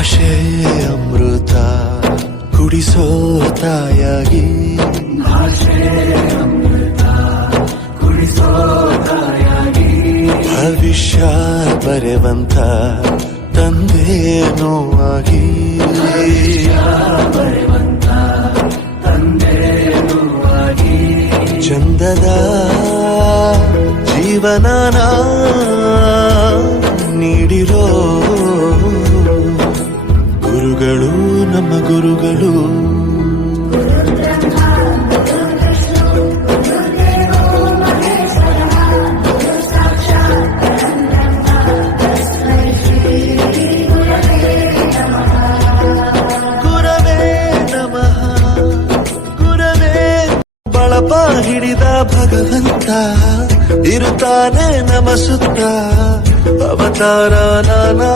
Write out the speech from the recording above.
ಭಾಷೆ ಅಮೃತ ಕುಡಿಸೋ ತಾಯಾಗಿ. ಭವಿಷ್ಯ ಬರೆವಂತ ತಂದೆ ಆಗಿ ಚಂದದ ಜೀವನ ನೀಡಿರೋ ಗುರುಗಳು ನಮ್ಮ ಗುರುಗಳು. ಹಿಡಿದ ಭಗವಂತ ಇರುತ್ತಾನೆ ನಮ ಸುತ್ತ ಅವತಾರ ನಾನಾ